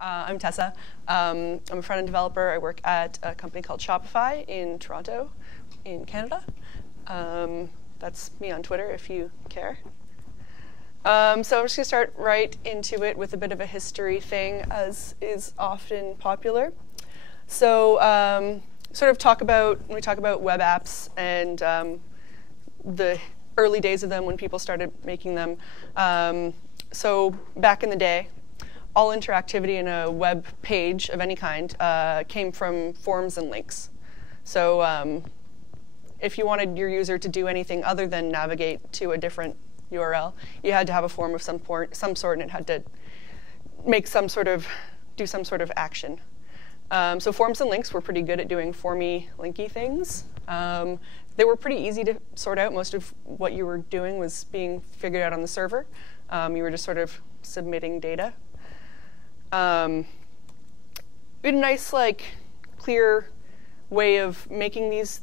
I'm Tessa. I'm a front-end developer. I work at a company called Shopify in Toronto, in Canada. That's me on Twitter if you care. So I'm just going to start right into it with a bit of a history thing, as is often popular. So sort of when we talk about web apps and the early days of them when people started making them. So back in the day, all interactivity in a web page of any kind came from forms and links. So if you wanted your user to do anything other than navigate to a different URL, you had to have a form of some sort, and it had to make do some sort of action. So forms and links were pretty good at doing formy, linky things. They were pretty easy to sort out. Most of what you were doing was being figured out on the server. You were just sort of submitting data. We had a nice, clear way of adding these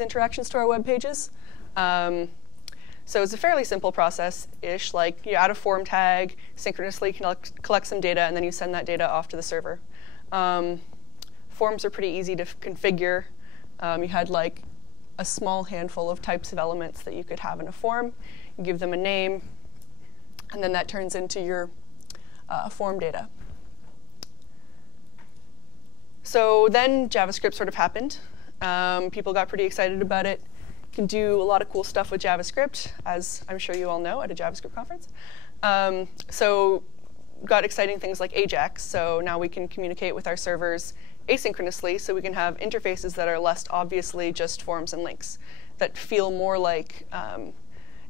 interactions to our web pages. So it's a fairly simple process-ish. Like you add a form tag, synchronously collect some data, and then you send that data off to the server. Forms are pretty easy to configure. You had a small handful of types of elements that you could have in a form. You give them a name, and then that turns into your form data. So then JavaScript sort of happened. People got pretty excited about it. You can do a lot of cool stuff with JavaScript, as I'm sure you all know at a JavaScript conference. So got exciting things like AJAX. So now we can communicate with our servers asynchronously, so we can have interfaces that are less obviously just forms and links, that feel more like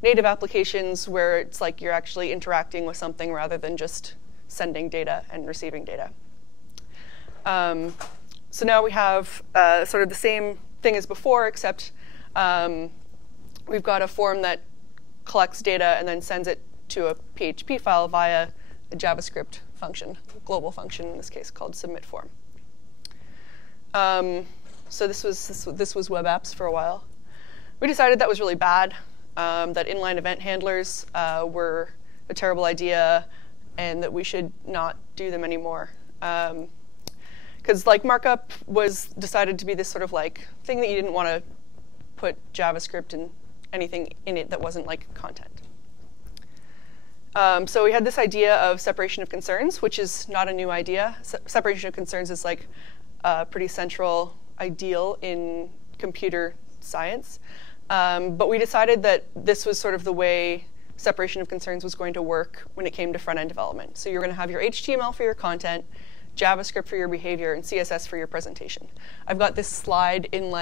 native applications where it's like you're actually interacting with something rather than just sending data and receiving data. So now we have sort of the same thing as before, except we've got a form that collects data and then sends it to a PHP file via a JavaScript function, a global function in this case called submit form. So this was web apps for a while. We decided that was really bad, that inline event handlers were a terrible idea, and that we should not do them anymore. Because markup was decided to be this sort of thing that you didn't want to put JavaScript and anything in it that wasn't content. So we had this idea of separation of concerns, which is not a new idea. Separation of concerns is a pretty central ideal in computer science. But we decided that this was sort of the way separation of concerns was going to work when it came to front-end development. So you're going to have your HTML for your content, JavaScript for your behavior, and CSS for your presentation. I've got this slide in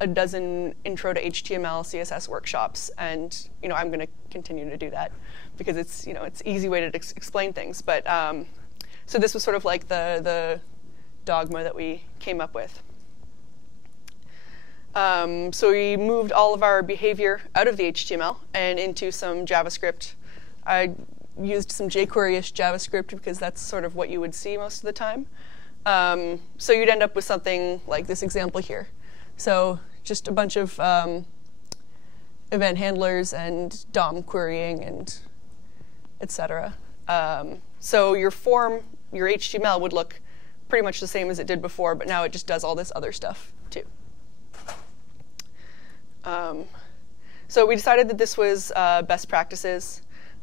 a dozen intro to HTML, CSS workshops, and I'm going to continue to do that because it's it's an easy way to explain things. But so this was sort of the dogma that we came up with. So we moved all of our behavior out of the HTML and into some JavaScript. I used some jQuery-ish JavaScript because that's sort of what you would see most of the time. So you'd end up with something like this example here. So just a bunch of event handlers and DOM querying and et cetera. So your form, your HTML would look pretty much the same as it did before, but now it just does all this other stuff too. So we decided that this was best practices.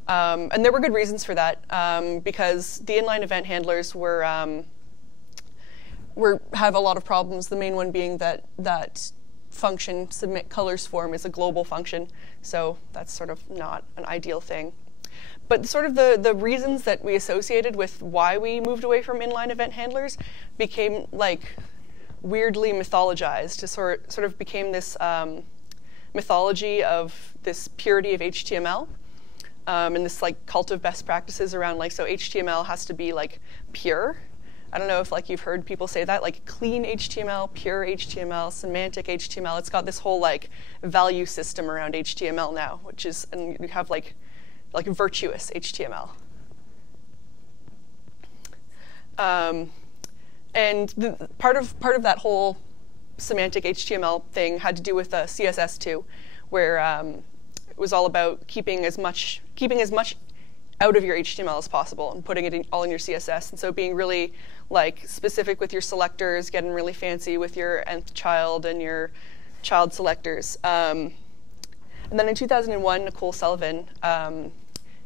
And there were good reasons for that, because the inline event handlers have a lot of problems. The main one being that function submit colors form is a global function, so that's sort of not an ideal thing. But sort of the reasons that we associated with why we moved away from inline event handlers became weirdly mythologized. It sort of became this mythology of this purity of HTML. And this cult of best practices around so HTML has to be pure. I don't know if you've heard people say that, clean HTML, pure HTML, semantic HTML. It's got this whole value system around HTML now, which is, and you have virtuous HTML. And part of that whole semantic HTML thing had to do with CSS too, where it was all about keeping as much out of your HTML as possible and putting it all in your CSS. And so being really like specific with your selectors, getting really fancy with your nth child and your child selectors. And then in 2001, Nicole Sullivan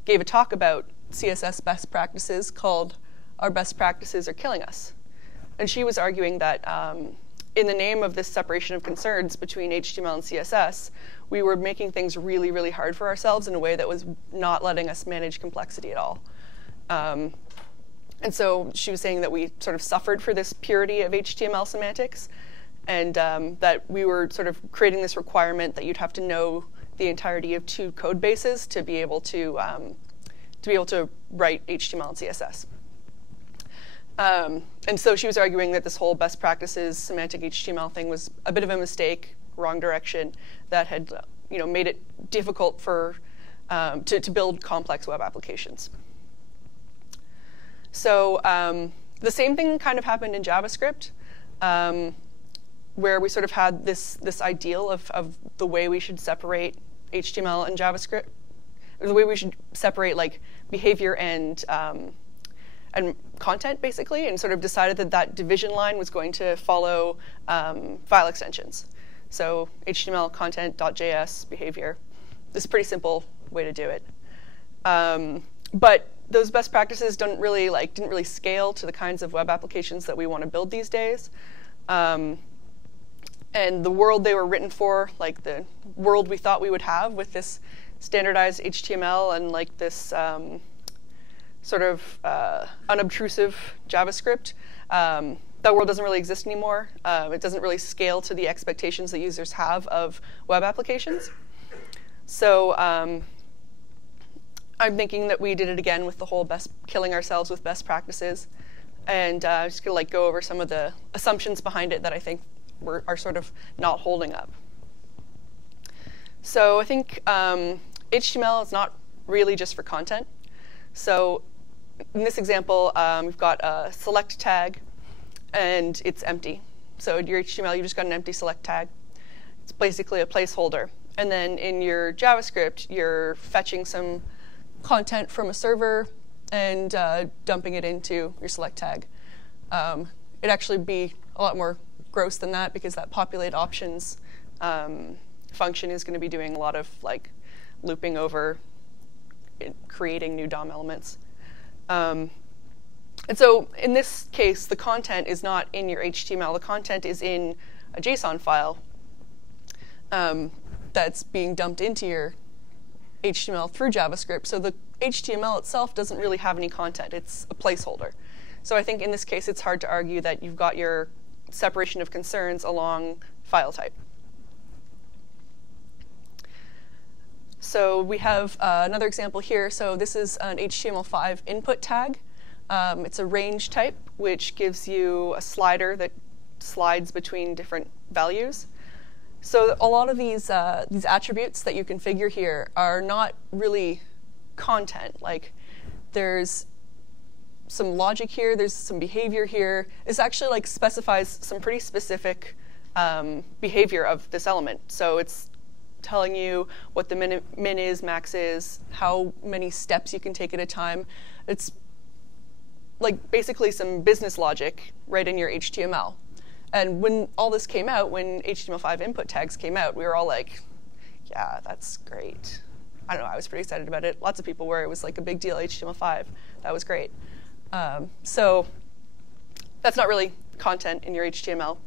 gave a talk about CSS best practices called "Our Best Practices Are Killing Us." And she was arguing that in the name of this separation of concerns between HTML and CSS, we were making things really, really hard for ourselves in a way that was not letting us manage complexity at all. And so she was saying that we sort of suffered for this purity of HTML semantics, and that we were sort of creating this requirement that you'd have to know the entirety of 2 code bases to be able to write HTML and CSS. And so she was arguing that this whole best practices semantic HTML thing was a bit of a mistake, wrong direction, that had made it difficult for to build complex web applications. So the same thing kind of happened in JavaScript, where we sort of had this ideal of the way we should separate HTML and JavaScript, or the way we should separate like behavior and content, basically, and sort of decided that that division line was going to follow file extensions. So HTML content.js behavior. This is a pretty simple way to do it. But those best practices didn't really scale to the kinds of web applications that we want to build these days. And the world they were written for, like the world we thought we would have with this standardized HTML and like this sort of unobtrusive JavaScript, that world doesn't really exist anymore. It doesn't really scale to the expectations that users have of web applications. So I'm thinking that we did it again with the whole killing ourselves with best practices. And I'm just going to go over some of the assumptions behind it that I think are sort of not holding up. So I think HTML is not really just for content. So in this example, we've got a select tag, and it's empty. So in your HTML, you just got an empty select tag. It's basically a placeholder. And then in your JavaScript, you're fetching some content from a server and dumping it into your select tag. It'd actually be a lot more gross than that, because that populate options function is going to be doing a lot of looping over creating new DOM elements. And so in this case, the content is not in your HTML. The content is in a JSON file that's being dumped into your HTML through JavaScript. So the HTML itself doesn't really have any content. It's a placeholder. So I think in this case, it's hard to argue that you've got your separation of concerns along file type. So we have another example here. So this is an HTML5 input tag. It's a range type, which gives you a slider that slides between different values. So a lot of these attributes that you configure here are not really content. Like, there's some logic here, there's some behavior here. This actually specifies some pretty specific behavior of this element. So it's telling you what the min is, max is, how many steps you can take at a time. It's basically some business logic right in your HTML. And when all this came out, when HTML5 input tags came out, we were all like, yeah, that's great. I don't know, I was pretty excited about it. Lots of people were. It was a big deal, HTML5. That was great. So that's not really content in your HTML.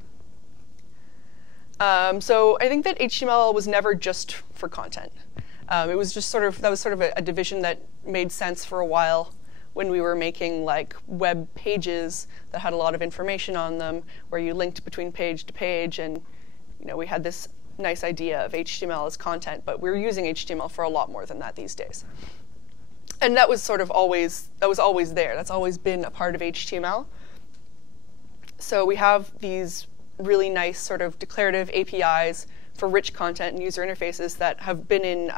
So I think that HTML was never just for content. It was just that was sort of a division that made sense for a while when we were making web pages that had a lot of information on them, where you linked between page to page, and we had this nice idea of HTML as content, but we're using HTML for a lot more than that these days. And that was always there. That's always been a part of HTML. So we have these really nice sort of declarative APIs for rich content and user interfaces that have been in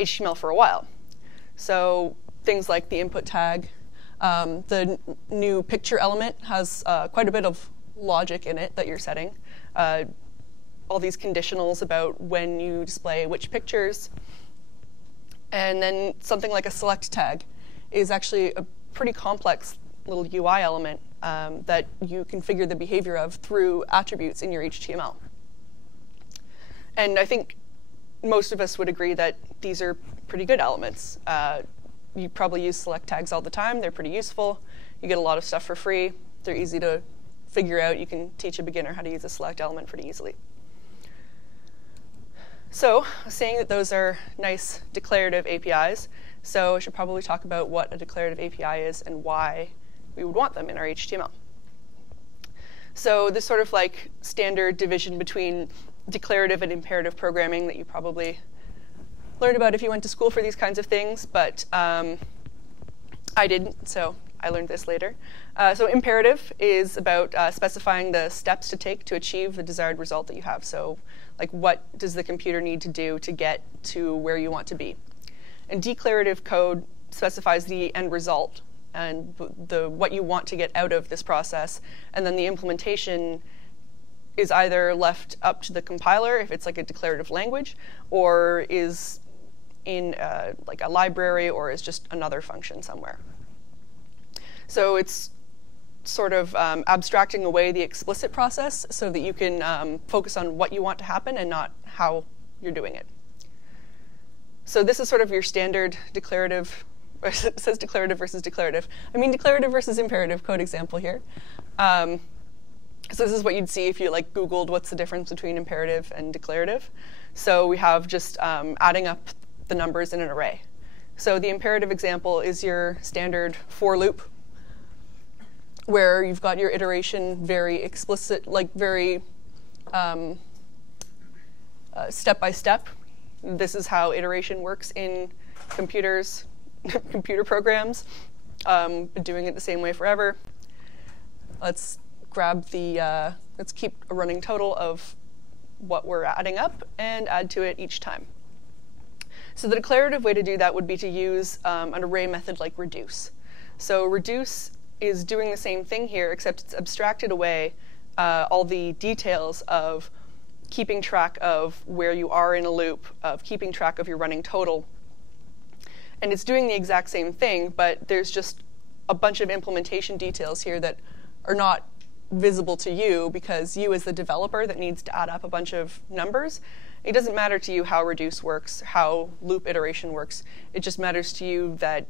HTML for a while. So things like the input tag, the new picture element has quite a bit of logic in it that you're setting. All these conditionals about when you display which pictures. And then something like a select tag is actually a pretty complex little UI element that you configure the behavior of through attributes in your HTML. And I think most of us would agree that these are pretty good elements. You probably use select tags all the time. They're pretty useful. You get a lot of stuff for free. They're easy to figure out. You can teach a beginner how to use a select element pretty easily. So I was saying that those are nice declarative APIs. So I should probably talk about what a declarative API is and why we would want them in our HTML. So this sort of like standard division between declarative and imperative programming that you probably learned about if you went to school for these kinds of things, but I didn't, so I learned this later. So imperative is about specifying the steps to take to achieve the desired result that you have. So like what does the computer need to do to get to where you want to be? And declarative code specifies the end result and what you want to get out of this process, and then the implementation is either left up to the compiler if it's like a declarative language, or is in like a library, or is just another function somewhere. So it's sort of abstracting away the explicit process so that you can focus on what you want to happen and not how you're doing it. So this is sort of your standard declarative, it says declarative versus declarative. I mean declarative versus imperative code example here. So this is what you'd see if you like Googled what's the difference between imperative and declarative. So we have just adding up the numbers in an array. So the imperative example is your standard for loop, where you've got your iteration very explicit, like very step by step. This is how iteration works in computers, computer programs. Been doing it the same way forever. Let's grab the, let's keep a running total of what we're adding up and add to it each time. So the declarative way to do that would be to use an array method like reduce. So reduce is doing the same thing here, except it's abstracted away all the details of keeping track of where you are in a loop, of keeping track of your running total. And it's doing the exact same thing, but there's just a bunch of implementation details here that are not visible to you because you as the developer that needs to add up a bunch of numbers, it doesn't matter to you how reduce works, how loop iteration works. It just matters to you that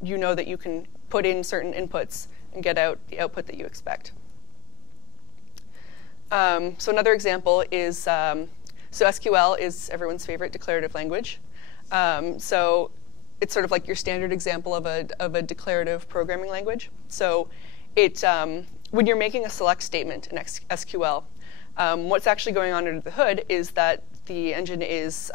you know that you can put in certain inputs and get out the output that you expect. So another example is, so SQL is everyone's favorite declarative language. So it's sort of like your standard example of a declarative programming language. So it, when you're making a select statement in SQL, what's actually going on under the hood is that the engine is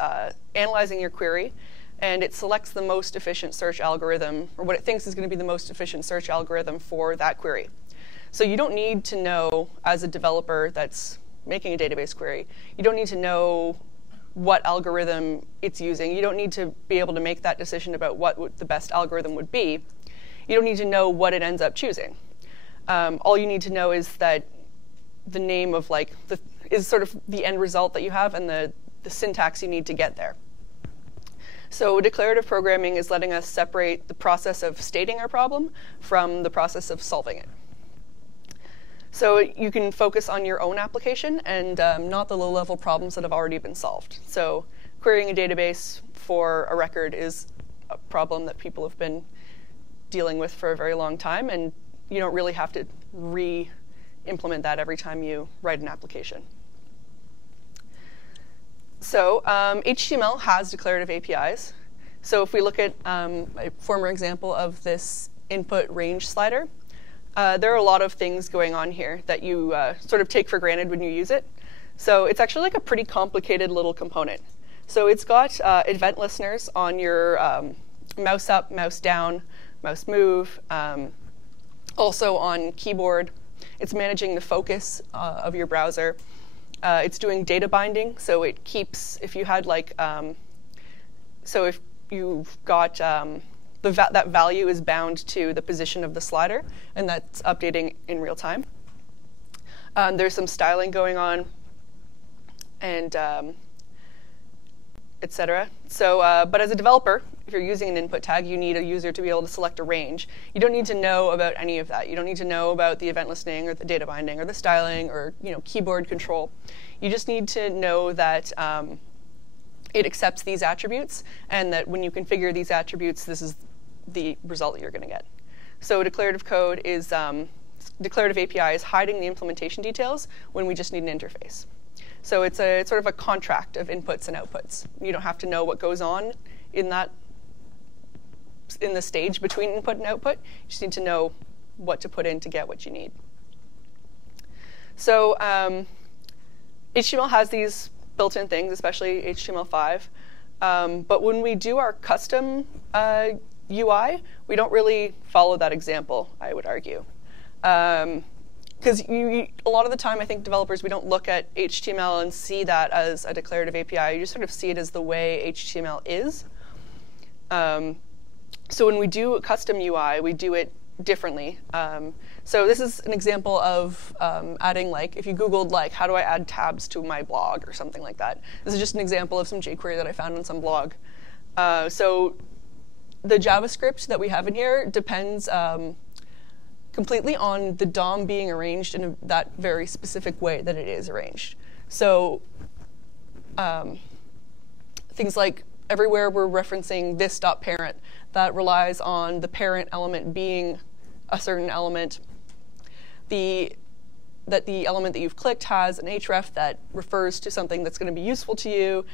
analyzing your query, and it selects the most efficient search algorithm, or what it thinks is going to be the most efficient search algorithm for that query. So you don't need to know, as a developer that's making a database query, you don't need to know what algorithm it's using. You don't need to be able to make that decision about what the best algorithm would be. You don't need to know what it ends up choosing. All you need to know is that the name of is sort of the end result that you have and the syntax you need to get there. So declarative programming is letting us separate the process of stating our problem from the process of solving it. So you can focus on your own application and not the low-level problems that have already been solved. So querying a database for a record is a problem that people have been dealing with for a very long time, and you don't really have to re-implement that every time you write an application. So HTML has declarative APIs. So if we look at a former example of this input range slider, there are a lot of things going on here that you sort of take for granted when you use it. So it's actually like a pretty complicated little component. So it's got event listeners on your mouse up, mouse down, mouse move, also on keyboard. It's managing the focus of your browser. It's doing data binding, so it keeps, if you had like, so if you've got, that value is bound to the position of the slider, and that's updating in real time. There's some styling going on, and etc. So, but as a developer, if you're using an input tag, you need a user to be able to select a range. You don't need to know about any of that. You don't need to know about the event listening or the data binding or the styling or keyboard control. You just need to know that it accepts these attributes, and that when you configure these attributes, this is the result that you're going to get. So declarative code is, declarative API is hiding the implementation details when we just need an interface. So it's sort of a contract of inputs and outputs. You don't have to know what goes on in the stage between input and output. You just need to know what to put in to get what you need. So HTML has these built-in things, especially HTML5. But when we do our custom UI, we don't really follow that example, I would argue. Because a lot of the time, I think developers, we don't look at HTML and see that as a declarative API. You just sort of see it as the way HTML is. So when we do a custom UI, we do it differently. So this is an example of adding, like, if you Googled, like, how do I add tabs to my blog or something like that. This is just an example of some jQuery that I found on some blog. So the JavaScript that we have in here depends completely on the DOM being arranged in that very specific way that it is arranged. So things like everywhere we're referencing this.parent, that relies on the parent element being a certain element. That the element that you've clicked has an href that refers to something that's going to be useful to you,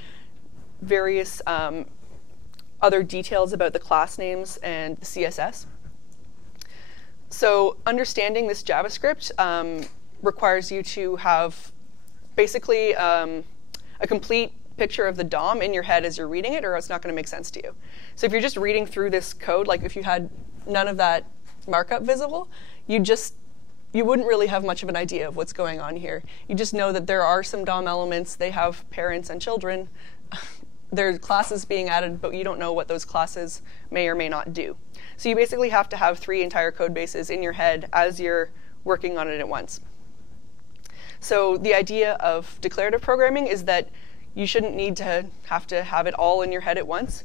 various other details about the class names and the CSS. So understanding this JavaScript requires you to have basically a complete picture of the DOM in your head as you're reading it, or it's not going to make sense to you. So if you're just reading through this code, like if you had none of that markup visible, you wouldn't really have much of an idea of what's going on here. You just know that there are some DOM elements. They have parents and children. There are classes being added, but you don't know what those classes may or may not do. So you basically have to have 3 entire code bases in your head as you're working on it at once. So the idea of declarative programming is that you shouldn't need to have it all in your head at once,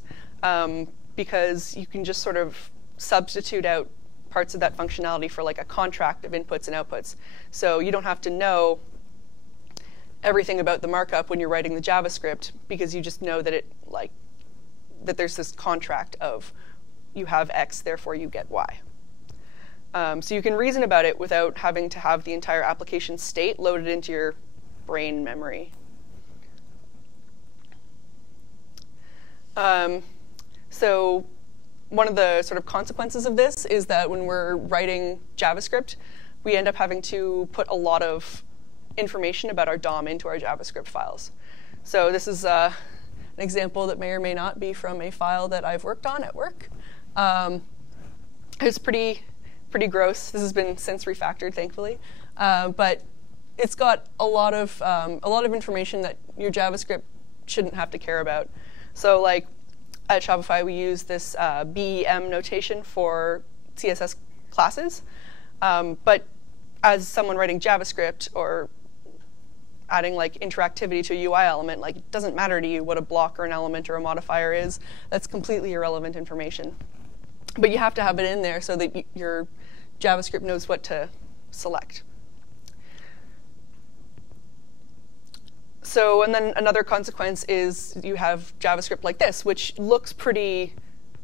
because you can just sort of substitute out parts of that functionality for like a contract of inputs and outputs. So you don't have to know everything about the markup when you're writing the JavaScript, because you just know that that there's this contract of you have X, therefore you get Y. So you can reason about it without having to have the entire application state loaded into your brain memory. So one of the sort of consequences of this is that when we're writing JavaScript, we end up having to put a lot of information about our DOM into our JavaScript files. So this is an example that may or may not be from a file that I've worked on at work. It's pretty gross. This has been since refactored, thankfully, but it's got a lot of information that your JavaScript shouldn't have to care about. So, like at Shopify, we use this BEM notation for CSS classes, but as someone writing JavaScript or adding like interactivity to a UI element, like it doesn't matter to you what a block or an element or a modifier is. That's completely irrelevant information. But you have to have it in there so that your JavaScript knows what to select. So, and then another consequence is you have JavaScript like this, which looks pretty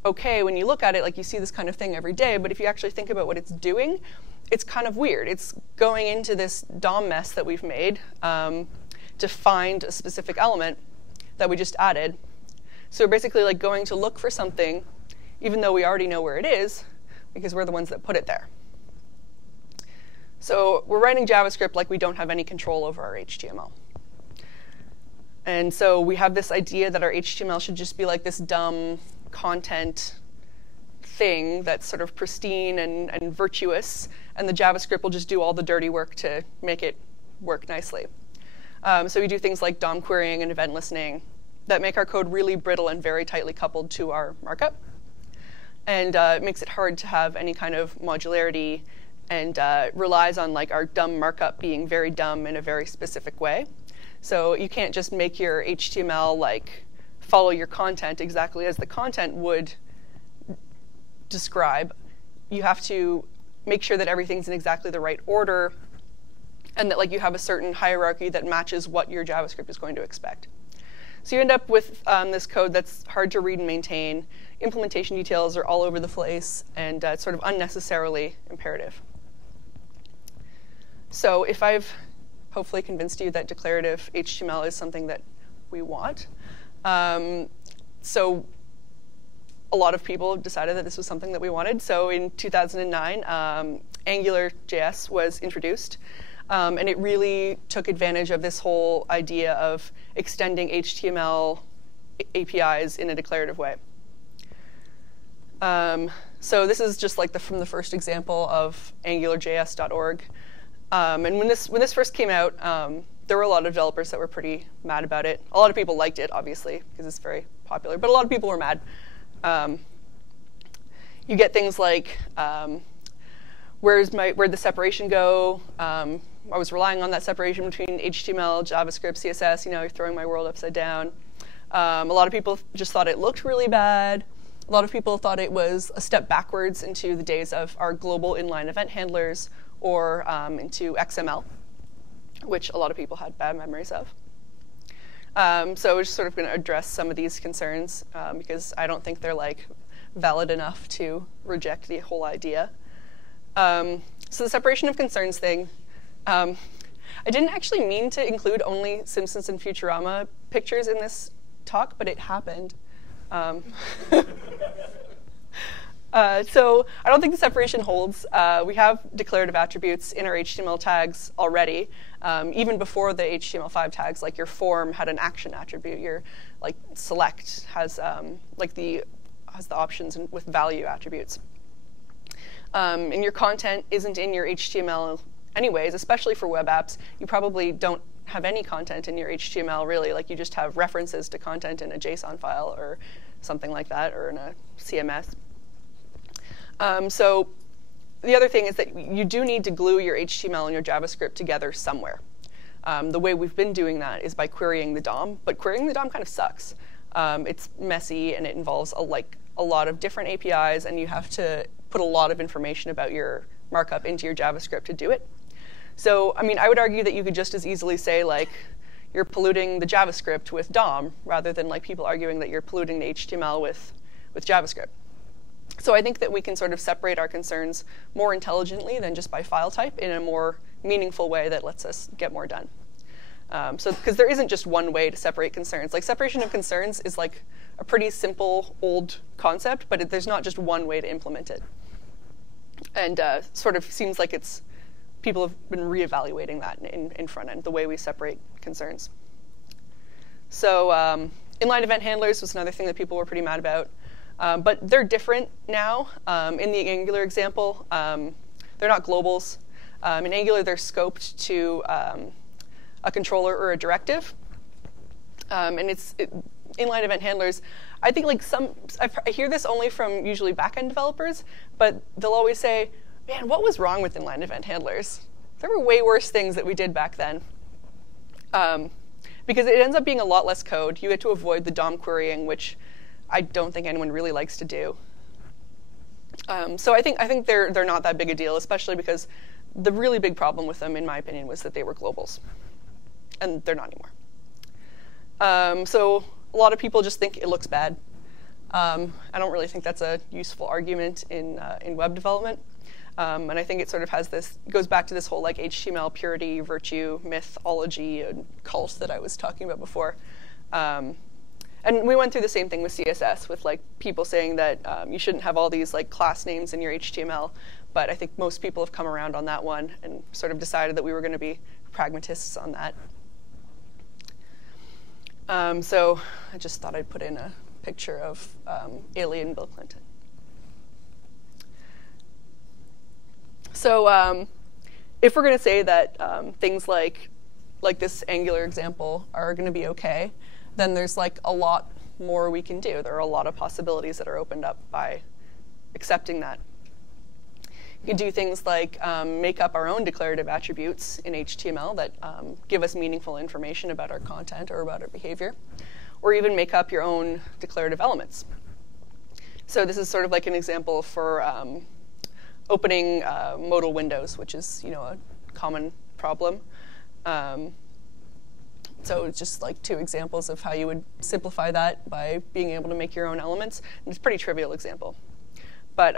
okay when you look at it. Like you see this kind of thing every day, but if you actually think about what it's doing, it's kind of weird. It's going into this DOM mess that we've made to find a specific element that we just added. So we're basically like going to look for something, even though we already know where it is, because we're the ones that put it there. So we're writing JavaScript like we don't have any control over our HTML. And so we have this idea that our HTML should just be like this dumb content thing that's sort of pristine and virtuous, and the JavaScript will just do all the dirty work to make it work nicely. So we do things like DOM querying and event listening that make our code really brittle and very tightly coupled to our markup. And it makes it hard to have any kind of modularity, and relies on like our dumb markup being very dumb in a very specific way. So you can't just make your HTML like follow your content exactly as the content would describe. You have to make sure that everything's in exactly the right order, and that you have a certain hierarchy that matches what your JavaScript is going to expect. So you end up with this code that's hard to read and maintain. Implementation details are all over the place, and it's sort of unnecessarily imperative. So if I've hopefully convinced you that declarative HTML is something that we want, so a lot of people decided that this was something that we wanted. So in 2009, AngularJS was introduced. And it really took advantage of this whole idea of extending HTML APIs in a declarative way. So this is just from the first example of AngularJS.org. And when this first came out, there were a lot of developers that were pretty mad about it. A lot of people liked it, obviously, because it's very popular. But a lot of people were mad. You get things like, where'd the separation go? I was relying on that separation between HTML, JavaScript, CSS. You're throwing my world upside down. A lot of people just thought it looked really bad. A lot of people thought it was a step backwards into the days of our global inline event handlers, or into XML, which a lot of people had bad memories of. So we're just sort of going to address some of these concerns, because I don't think they're valid enough to reject the whole idea. So the separation of concerns thing, I didn't actually mean to include only Simpsons and Futurama pictures in this talk, but it happened. So I don't think the separation holds. We have declarative attributes in our HTML tags already. Even before the HTML5 tags, your form had an action attribute. Your select has the options with value attributes. And your content isn't in your HTML anyways, especially for web apps. You probably don't have any content in your HTML, really. You just have references to content in a JSON file or something like that, or in a CMS. So the other thing is that you do need to glue your HTML and your JavaScript together somewhere. The way we've been doing that is by querying the DOM, but querying the DOM kind of sucks. It's messy, and it involves a lot of different APIs, and you have to put a lot of information about your markup into your JavaScript to do it. So, I would argue that you could just as easily say, you're polluting the JavaScript with DOM, rather than people arguing that you're polluting the HTML with JavaScript. So I think that we can sort of separate our concerns more intelligently than just by file type, in a more meaningful way that lets us get more done. Because there isn't just one way to separate concerns. Separation of concerns is a pretty simple old concept, but there's not just one way to implement it. And sort of seems like people have been reevaluating that in front end, the way we separate concerns. So inline event handlers was another thing that people were pretty mad about. But they're different now. In the Angular example, they're not globals. In Angular, they're scoped to a controller or a directive. And inline event handlers, I think I hear this only from usually back-end developers, but they'll always say, man, what was wrong with inline event handlers? There were way worse things that we did back then. Because it ends up being a lot less code. You get to avoid the DOM querying, which I don't think anyone really likes to do. So I think they're not that big a deal, especially because the really big problem with them, in my opinion, was that they were globals. And they're not anymore. So a lot of people just think it looks bad. I don't really think that's a useful argument in web development. And I think it sort of goes back to this whole HTML purity, virtue, mythology, and cult that I was talking about before. And we went through the same thing with CSS, with people saying that you shouldn't have all these class names in your HTML. But I think most people have come around on that one and sort of decided that we were going to be pragmatists on that. So I just thought I'd put in a picture of alien Bill Clinton. So if we're going to say that things like this Angular example are going to be OK, then there's a lot more we can do. There are a lot of possibilities that are opened up by accepting that. You can do things like make up our own declarative attributes in HTML that give us meaningful information about our content or about our behavior. or even make up your own declarative elements. So this is sort of like an example for opening modal windows, which is a common problem. So it's just like 2 examples of how you would simplify that by being able to make your own elements. And it's a pretty trivial example. But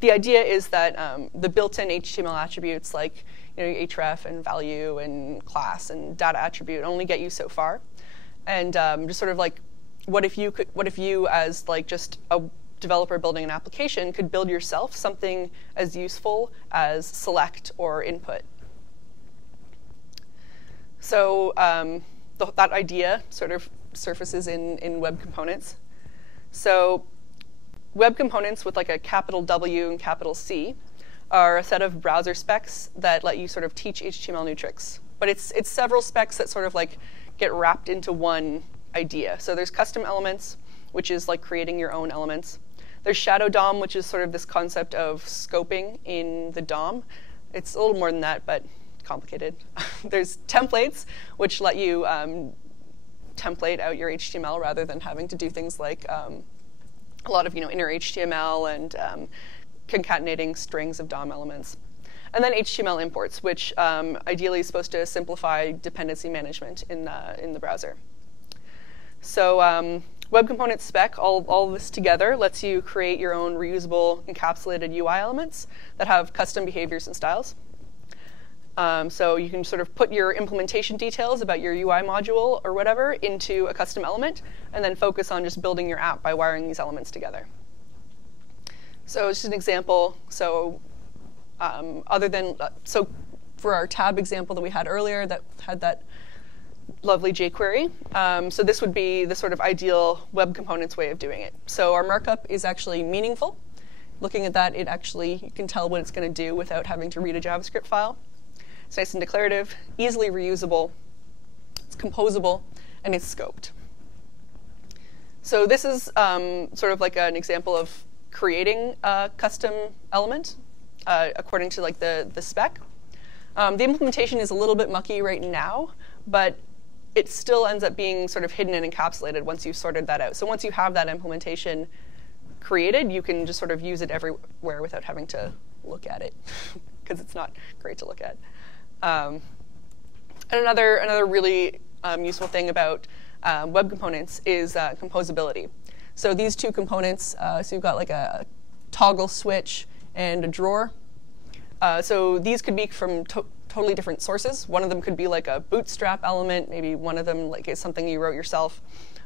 the idea is that the built-in HTML attributes like href and value and class and data attribute only get you so far. And just sort of like, what if you as like just a developer building an application could build yourself something as useful as select or input? So that idea sort of surfaces in web components. So web components with like a capital W and capital C are a set of browser specs that let you sort of teach HTML new tricks. But it's several specs that sort of like get wrapped into one idea. So there's custom elements, which is like creating your own elements. There's shadow DOM, which is sort of this concept of scoping in the DOM. It's a little more than that, but complicated. There's templates, which let you template out your HTML rather than having to do things like a lot of inner HTML and concatenating strings of DOM elements. And then HTML imports, which ideally is supposed to simplify dependency management in the browser. So web component spec, all this together, lets you create your own reusable encapsulated UI elements that have custom behaviors and styles. So you can sort of put your implementation details about your UI module or whatever into a custom element, and then focus on just building your app by wiring these elements together. So it's just an example. So so for our tab example that we had earlier that had that lovely jQuery, so this would be the sort of ideal web components way of doing it. So our markup is actually meaningful. Looking at that, you can tell what it's going to do without having to read a JavaScript file. It's nice and declarative, easily reusable, it's composable, and it's scoped. So this is sort of like an example of creating a custom element according to like the spec. The implementation is a little bit mucky right now, but it still ends up being sort of hidden and encapsulated once you've sorted that out. So once you have that implementation created, you can just sort of use it everywhere without having to look at it, because it's not great to look at. And another really useful thing about web components is composability. So these 2 components, so you've got like a toggle switch and a drawer. So these could be from totally different sources. One of them could be like a bootstrap element. Maybe one of them like is something you wrote yourself.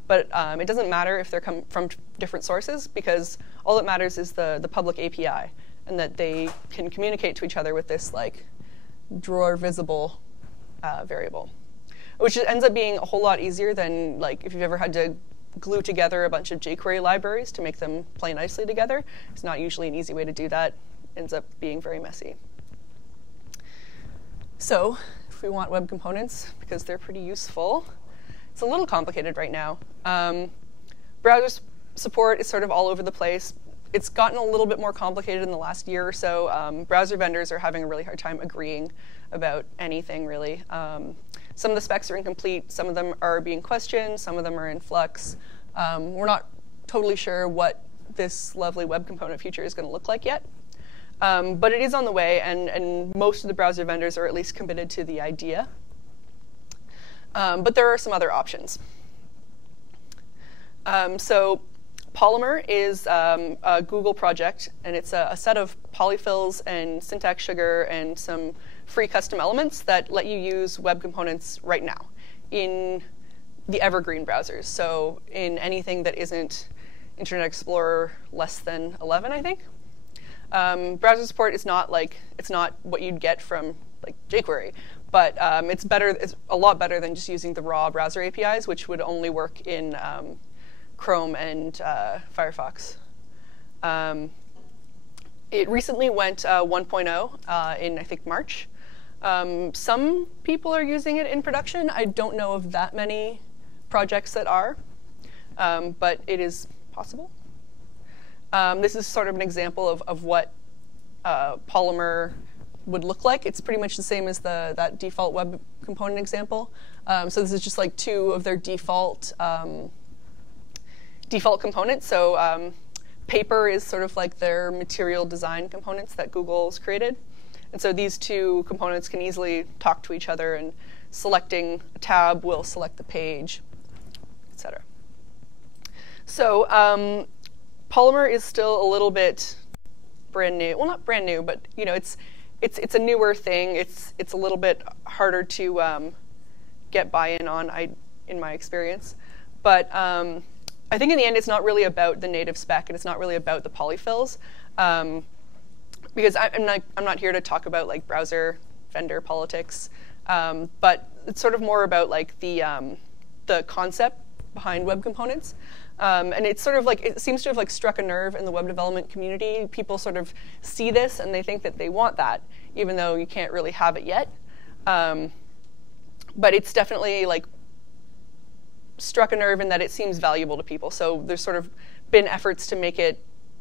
But it doesn't matter if they're from different sources, because all that matters is the public API, and that they can communicate to each other with this like drawer visible variable, which ends up being a whole lot easier than like if you've ever had to glue together a bunch of jQuery libraries to make them play nicely together. It's not usually an easy way to do that. It ends up being very messy. So if we want web components, because they're pretty useful, it's a little complicated right now. Browser support is sort of all over the place. It's gotten a little bit more complicated in the last year or so. Browser vendors are having a really hard time agreeing about anything, really. Some of the specs are incomplete. Some of them are being questioned. Some of them are in flux. We're not totally sure what this lovely web component future is going to look like yet. But it is on the way, and most of the browser vendors are at least committed to the idea. But there are some other options. So Polymer is a Google project, and it's a set of polyfills and syntax sugar and some free custom elements that let you use web components right now in the evergreen browsers. So in anything that isn't Internet Explorer less than 11, I think. Browser support is not it's not what you'd get from like jQuery, but it's better. It's a lot better than just using the raw browser APIs, which would only work in Chrome and Firefox. It recently went 1.0 in, I think, March. Some people are using it in production. I don't know of that many projects that are, but it is possible. This is sort of an example of what Polymer would look like. It's pretty much the same as that default web component example. So this is just like two of their default components. So paper is sort of like their material design components that Google's created. And so these two components can easily talk to each other, and selecting a tab will select the page, etc. So Polymer is still a little bit brand new. Well, not brand new, but you know, it's a newer thing. It's a little bit harder to get buy-in on, in my experience. But I think in the end, it's not really about the native spec, and it's not really about the polyfills, because I'm not here to talk about like browser vendor politics, but it's sort of more about like the concept behind web components. And it's sort of like, it seems to have like struck a nerve in the web development community. People sort of see this and they think that they want that, even though you can't really have it yet. But it's definitely like struck a nerve in that it seems valuable to people. So there's sort of been efforts to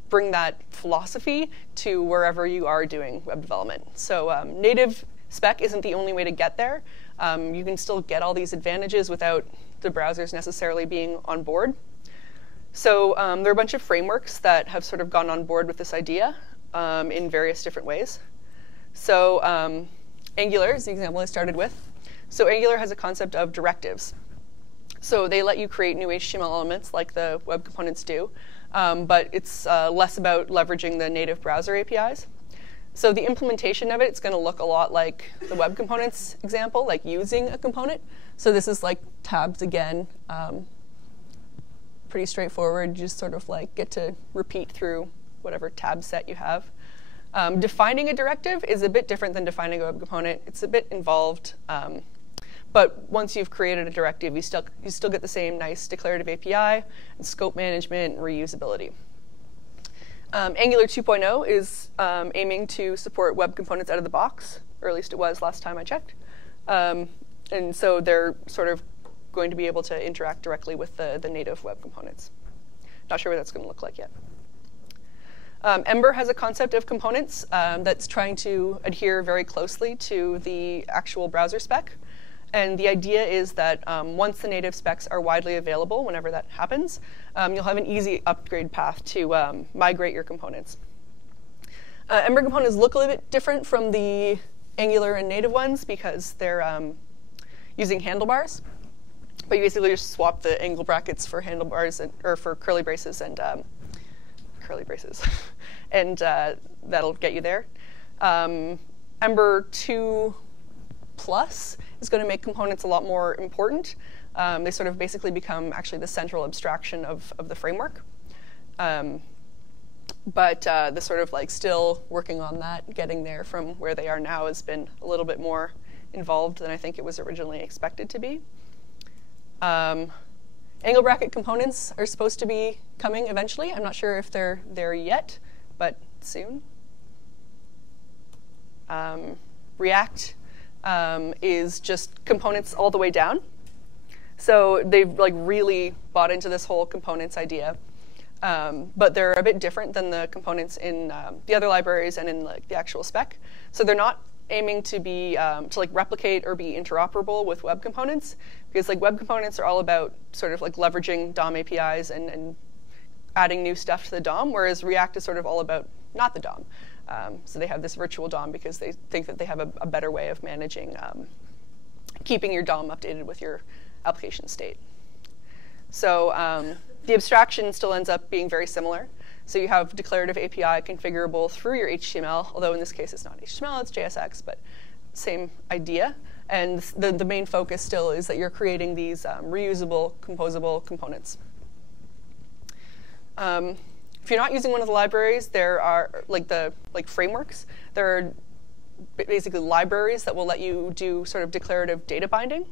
bring that philosophy to wherever you are doing web development. So native spec isn't the only way to get there. You can still get all these advantages without the browsers necessarily being on board. So there are a bunch of frameworks that have sort of gone on board with this idea in various different ways. So Angular is the example I started with. So Angular has a concept of directives. So they let you create new HTML elements like the web components do, but it's less about leveraging the native browser APIs. So the implementation of it's going to look a lot like the web components example, like using a component. So this is like tabs again. Pretty straightforward. You just sort of like get to repeat through whatever tab set you have. Defining a directive is a bit different than defining a web component. It's a bit involved. But once you've created a directive, you still get the same nice declarative API and scope management and reusability. Angular 2.0 is aiming to support web components out of the box, or at least it was last time I checked. And so they're sort of going to be able to interact directly with the native web components. Not sure what that's going to look like yet. Ember has a concept of components that's trying to adhere very closely to the actual browser spec. And the idea is that once the native specs are widely available, whenever that happens, you'll have an easy upgrade path to migrate your components. Ember components look a little bit different from the Angular and native ones because they're using handlebars. But you basically just swap the angle brackets for handlebars or for curly braces and and that'll get you there. Ember 2 Plus is going to make components a lot more important. They sort of basically become actually the central abstraction of the framework. But the sort of like still working on that, getting there from where they are now has been a little bit more involved than I think it was originally expected to be. Angle bracket components are supposed to be coming eventually. I'm not sure if they're there yet, but soon. React is just components all the way down. So they've like really bought into this whole components idea. But they're a bit different than the components in the other libraries and in like the actual spec. So they're not aiming to be to like replicate or be interoperable with web components, because like web components are all about sort of like leveraging DOM APIs and adding new stuff to the DOM, whereas React is sort of all about not the DOM. So they have this virtual DOM because they think that they have a better way of managing keeping your DOM updated with your application state. So the abstraction still ends up being very similar. So you have declarative API configurable through your HTML, although in this case it's not HTML, it's JSX, but same idea. And the main focus still is that you're creating these reusable, composable components. If you're not using one of the libraries, there are like frameworks. There are basically libraries that will let you do sort of declarative data binding.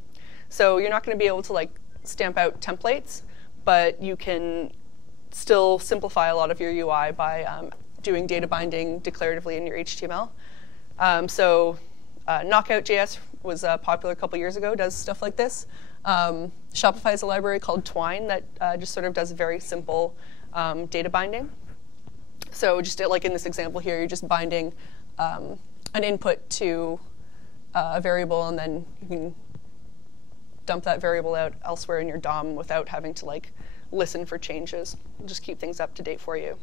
So you're not going to be able to like stamp out templates, but you can still simplify a lot of your UI by doing data binding declaratively in your HTML. So Knockout.js was popular a couple years ago, does stuff like this. Shopify has a library called Twine that just sort of does very simple data binding. So just like in this example here, you're just binding an input to a variable, and then you can dump that variable out elsewhere in your DOM without having to like listen for changes. It'll just keep things up to date for you.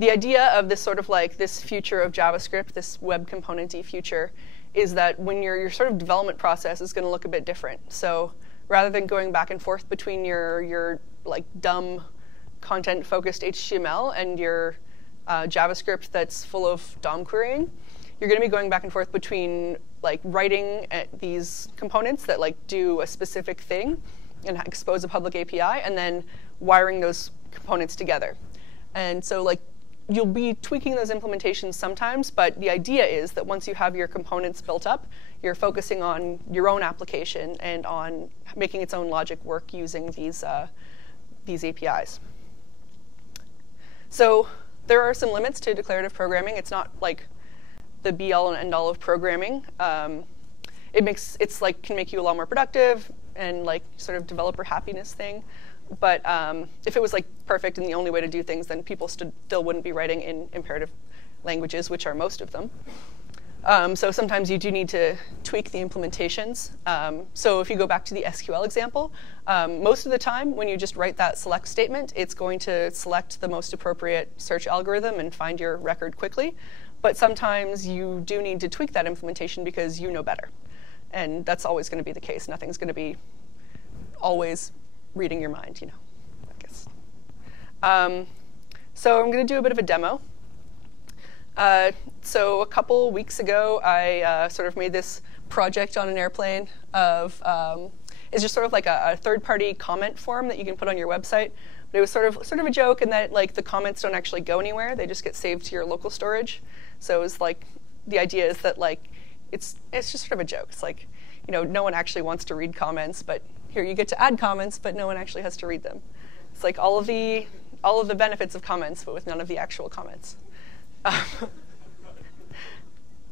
The idea of this sort of like this future of JavaScript, this web component-y future, is that when your sort of development process is going to look a bit different. So rather than going back and forth between your like dumb content-focused HTML and your JavaScript that's full of DOM querying, you're going to be going back and forth between like writing these components that like do a specific thing and expose a public API, and then wiring those components together. And so like you'll be tweaking those implementations sometimes, but the idea is that once you have your components built up, you're focusing on your own application and on making its own logic work using these APIs. So there are some limits to declarative programming. It's not like the be-all and end-all of programming. It's like can make you a lot more productive and like sort of developer happiness thing. But if it was like perfect and the only way to do things, then people still wouldn't be writing in imperative languages, which are most of them. So sometimes you do need to tweak the implementations. So if you go back to the SQL example, most of the time when you just write that select statement, it's going to select the most appropriate search algorithm and find your record quickly. But sometimes you do need to tweak that implementation because you know better. And that's always going to be the case. Nothing's going to be always reading your mind, you know, I guess. So I'm going to do a bit of a demo. So a couple weeks ago, I sort of made this project on an airplane of, it's just sort of like a third-party comment form that you can put on your website. But it was sort of a joke in that like the comments don't actually go anywhere; they just get saved to your local storage. So it was like the idea is that like it's just sort of a joke. It's like, you know, no one actually wants to read comments, but here you get to add comments, but no one actually has to read them. It's like all of the benefits of comments, but with none of the actual comments. So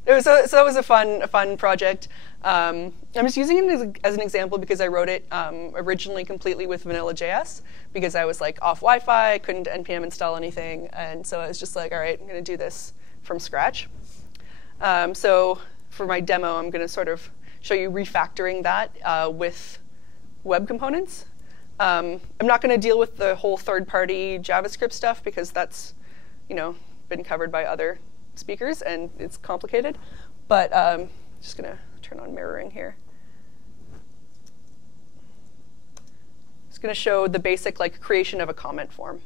that was a fun project. I'm just using it as an example because I wrote it originally completely with vanilla.js because I was like off Wi-Fi, I couldn't npm install anything, and so I was just like, all right, I'm going to do this from scratch. So for my demo, I'm going to sort of show you refactoring that with web components. I'm not going to deal with the whole third-party JavaScript stuff because that's, you know, been covered by other speakers and it's complicated. But just going to turn on mirroring here. It's going to show the basic like creation of a comment form.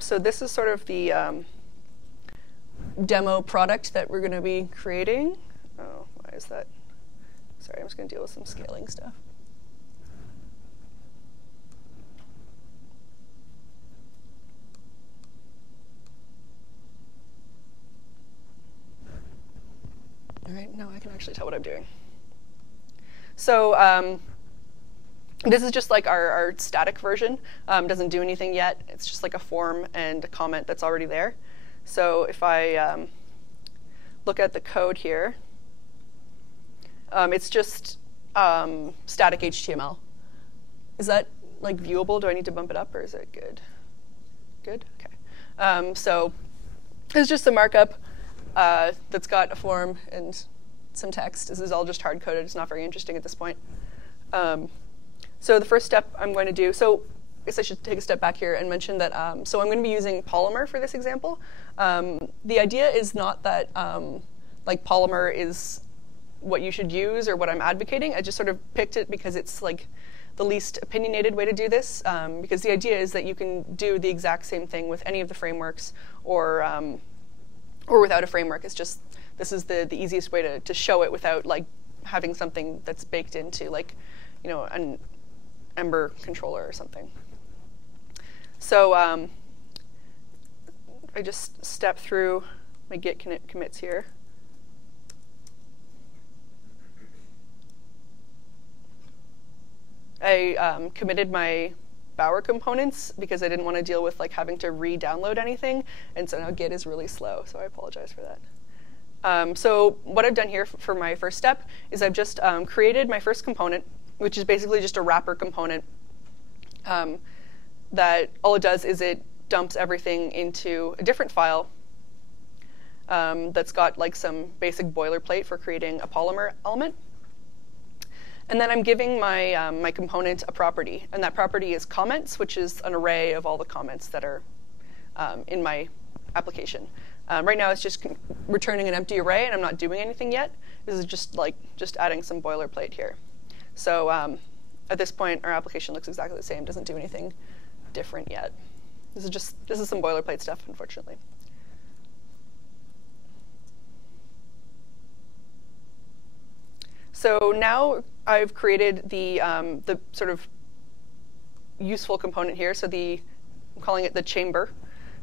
So this is sort of the demo product that we're going to be creating. Oh, why is that? Sorry, I'm just going to deal with some scaling stuff. All right, now I can actually tell what I'm doing. So this is just like our static version. Doesn't do anything yet. It's just like a form and a comment that's already there. So if I look at the code here, it's just static HTML. Is that like viewable? Do I need to bump it up, or is it good? Good? OK. So it's just a markup that's got a form and some text. This is all just hard-coded. It's not very interesting at this point. So the first step I'm going to do, so I guess I should take a step back here and mention that, so I'm going to be using Polymer for this example. The idea is not that like Polymer is what you should use or what I'm advocating. I just sort of picked it because it's like the least opinionated way to do this, because the idea is that you can do the exact same thing with any of the frameworks or without a framework. It's just, this is the easiest way to show it without like having something that's baked into like, you know, an Ember controller or something. So I just step through my git commits here. I committed my Bower components because I didn't want to deal with like having to re-download anything, and so now git is really slow, so I apologize for that. So what I've done here for my first step is I've just created my first component, which is basically just a wrapper component that all it does is it dumps everything into a different file that's got like some basic boilerplate for creating a polymer element. And then I'm giving my, my component a property, and that property is comments, which is an array of all the comments that are in my application. Right now it's just returning an empty array, and I'm not doing anything yet. This is just adding some boilerplate here. So at this point, our application looks exactly the same, doesn't do anything different yet. This is some boilerplate stuff, unfortunately. So now I've created the sort of useful component here. So I'm calling it the chamber.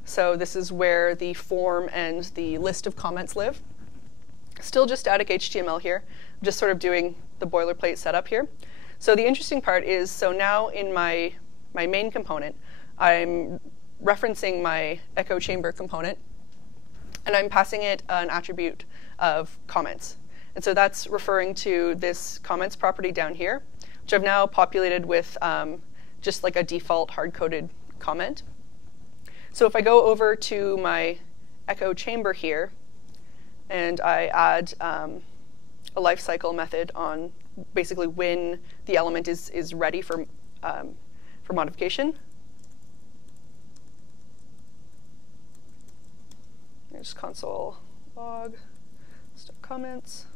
So this is where the form and the list of comments live. Still just static HTML here. I'm just sort of doing the boilerplate setup here. So the interesting part is, so now in my main component, I'm referencing my echo chamber component, and I'm passing it an attribute of comments. And so that's referring to this comments property down here, which I've now populated with just like a default hard-coded comment. So if I go over to my echo chamber here, and I add a lifecycle method on basically when the element is ready for modification. There's console log, start comments.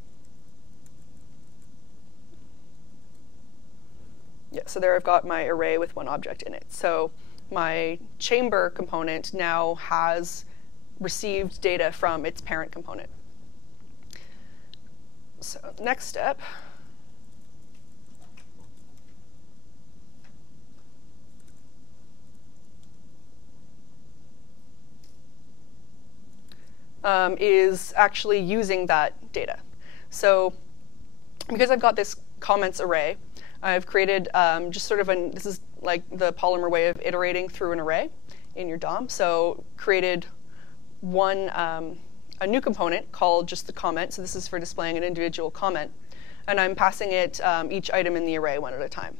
Yeah, so there I've got my array with one object in it. So my chamber component now has received data from its parent component. So next step is actually using that data. So because I've got this comments array, I've created just sort of this is like the Polymer way of iterating through an array in your DOM. So created a new component called just the comment. So this is for displaying an individual comment. And I'm passing it each item in the array one at a time.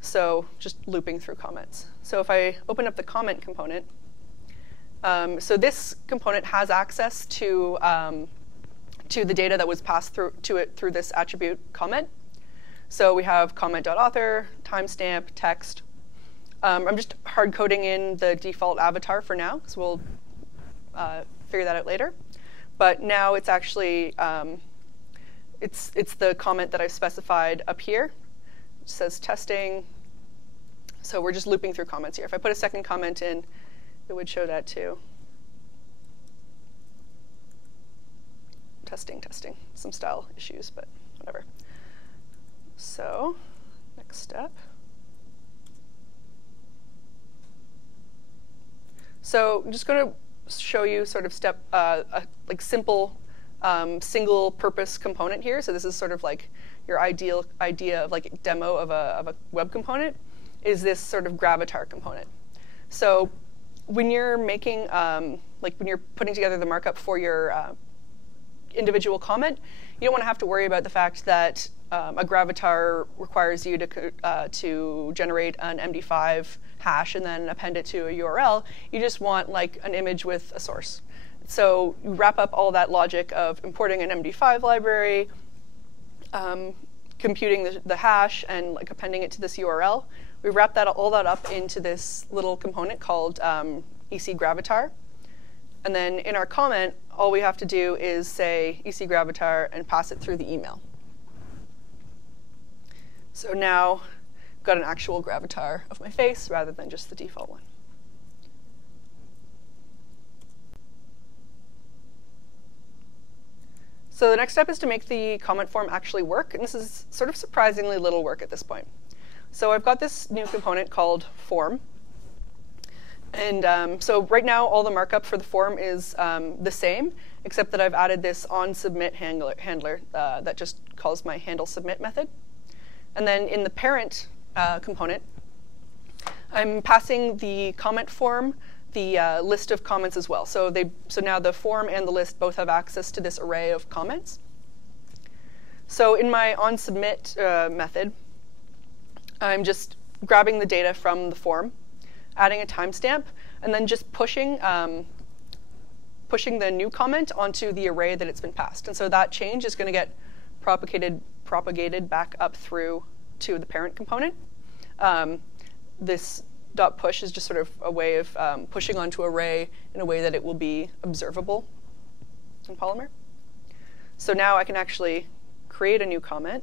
So just looping through comments. So if I open up the comment component, so this component has access to the data that was passed to it through this attribute comment. So we have comment.author, timestamp, text. I'm just hard coding in the default avatar for now, because we'll figure that out later. But now it's actually it's the comment that I've specified up here. It says testing. So we're just looping through comments here. If I put a second comment in, it would show that too. Testing. Some style issues, but whatever. So next step. So I'm just going to show you sort of like simple single purpose component here. So this is sort of like your ideal idea of like a demo of a web component is this sort of gravatar component. So when you're making, like when you're putting together the markup for your individual comment, you don't want to have to worry about the fact that a gravatar requires you to generate an MD5 hash and then append it to a URL. You just want like an image with a source. So you wrap up all that logic of importing an MD5 library, computing the hash, and like appending it to this URL. We wrap all that up into this little component called EC gravatar. And then in our comment, all we have to do is say EC gravatar and pass it through the email. So now I've got an actual gravatar of my face rather than just the default one. So the next step is to make the comment form actually work. And this is sort of surprisingly little work at this point. So I've got this new component called form. And so right now, all the markup for the form is the same, except that I've added this onSubmit handler that just calls my handle submit method. And then in the parent component, I'm passing the comment form the list of comments as well. So now the form and the list both have access to this array of comments. So in my onSubmit method, I'm just grabbing the data from the form, adding a timestamp, and then just pushing the new comment onto the array that it's been passed. And so that change is going to get propagated back up through to the parent component. This .push is just sort of a way of pushing onto array in a way that it will be observable in Polymer. So now I can actually create a new comment.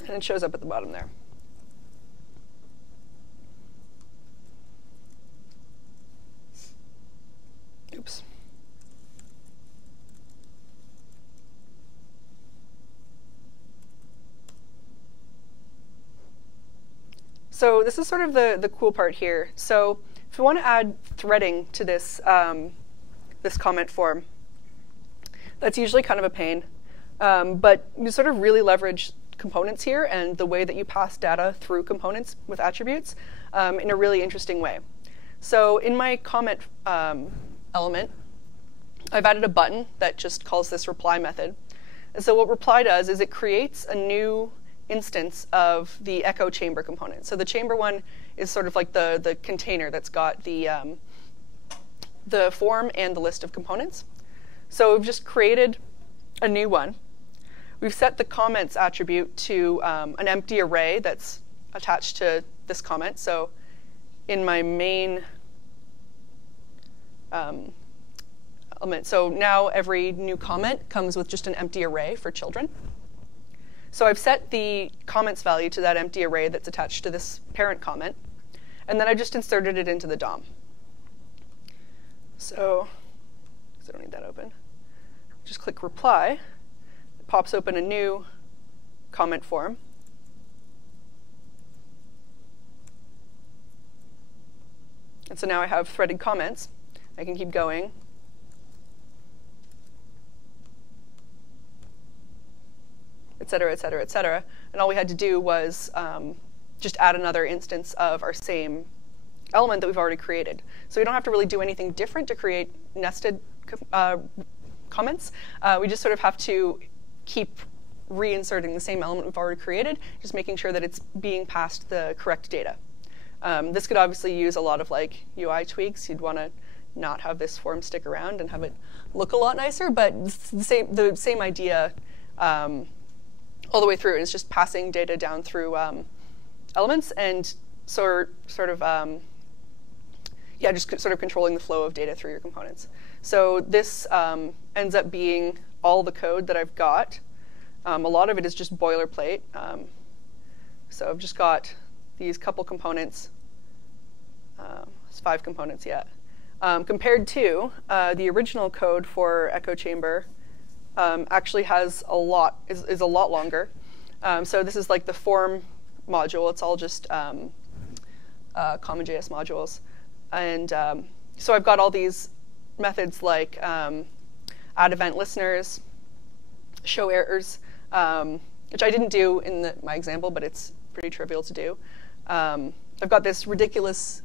And it shows up at the bottom there. Oops. So this is sort of the cool part here. So if we want to add threading to this, this comment form, that's usually kind of a pain. But you sort of really leverage components here and the way that you pass data through components with attributes in a really interesting way. So in my comment element, I've added a button that just calls this reply method. And so what reply does is it creates a new instance of the echo chamber component. So the chamber one is sort of like the container that's got the form and the list of components. So we've just created a new one. We've set the comments attribute to an empty array that's attached to this comment. So in my main element, so now every new comment comes with just an empty array for children. So I've set the comments value to that empty array that's attached to this parent comment. And then I just inserted it into the DOM. So, because I don't need that open, just click reply. It pops open a new comment form. And so now I have threaded comments. I can keep going. Et cetera, et cetera, et cetera. And all we had to do was just add another instance of our same element that we've already created. So we don't have to really do anything different to create nested comments. We just sort of have to keep reinserting the same element we've already created, just making sure that it's being passed the correct data. This could obviously use a lot of like UI tweaks. You'd want to not have this form stick around and have it look a lot nicer, but the same idea all the way through. It's just passing data down through elements and just sort of controlling the flow of data through your components. So this ends up being all the code that I've got. A lot of it is just boilerplate. So I've just got these couple components. It's 5 components yet. Compared to the original code for Echo Chamber, actually has a lot, is a lot longer. So this is like the form module. It's all just CommonJS modules. And so I've got all these methods like add event listeners, show errors, which I didn't do in my example, but it's pretty trivial to do. I've got this ridiculous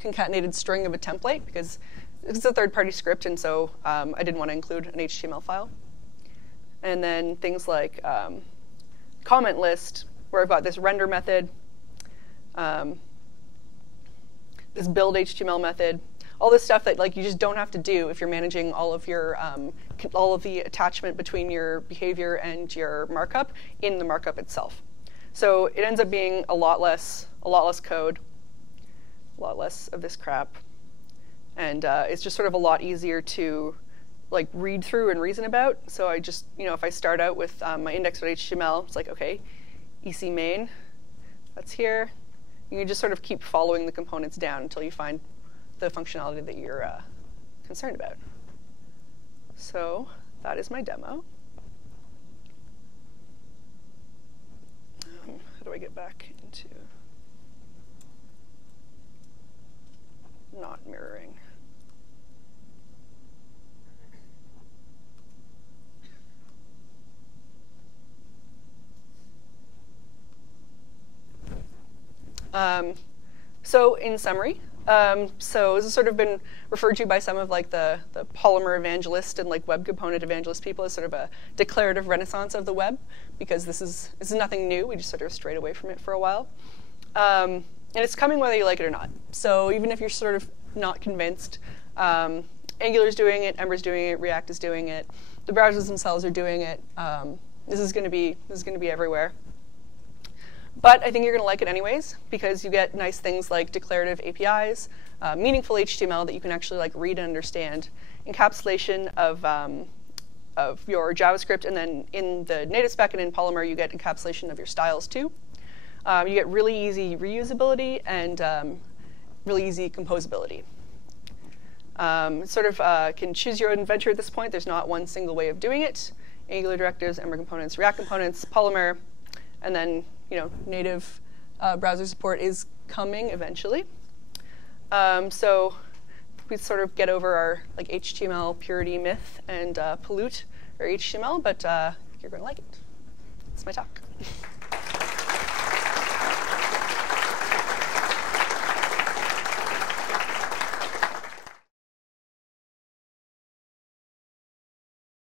concatenated string of a template because it's a third-party script, and so I didn't want to include an HTML file. And then things like comment list, where I've got this render method, this build HTML method, all this stuff that like you just don't have to do if you're managing all of your all of the attachment between your behavior and your markup in the markup itself. So it ends up being a lot less code, a lot less of this crap, and it's just sort of a lot easier to like read through and reason about. So I just, if I start out with my index.html, it's like, okay, EC main, that's here. You can just sort of keep following the components down until you find the functionality that you're concerned about. So that is my demo. How do I get back into not mirroring? So in summary, so this has sort of been referred to by some of like the Polymer evangelist and like web component evangelist people as sort of a declarative renaissance of the web, because this is nothing new. We just sort of strayed away from it for a while. And it's coming whether you like it or not. So even if you're sort of not convinced, Angular's doing it, Ember's doing it, React is doing it, the browsers themselves are doing it. This is going to be everywhere. But I think you're going to like it anyways, because you get nice things like declarative APIs, meaningful HTML that you can actually like read and understand, encapsulation of your JavaScript, and then in the native spec and in Polymer you get encapsulation of your styles too. You get really easy reusability and really easy composability. Sort of can choose your own adventure at this point. There's not one single way of doing it. Angular directives, Ember components, React components, Polymer, and then native browser support is coming eventually. So we sort of get over our like HTML purity myth and pollute our HTML, but you're going to like it. That's my talk.